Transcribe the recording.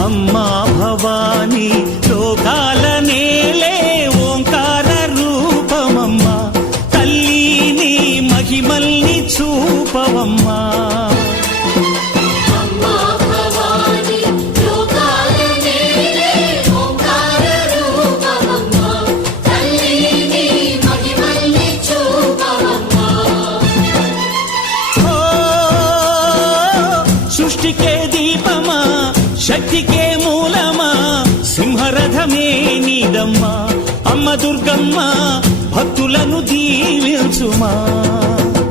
అమ్మా భవానీ లోకాల నేలే ఓంకార రూపమమ్మా తల్లి నీ మహిమల్ని చూపవమ్మా సృష్టికే దీపమా శక్తికే మూలమా సింహరథమే నీదమ్మా అమ్మ దుర్గమ్మ భక్తులను దీవించుమా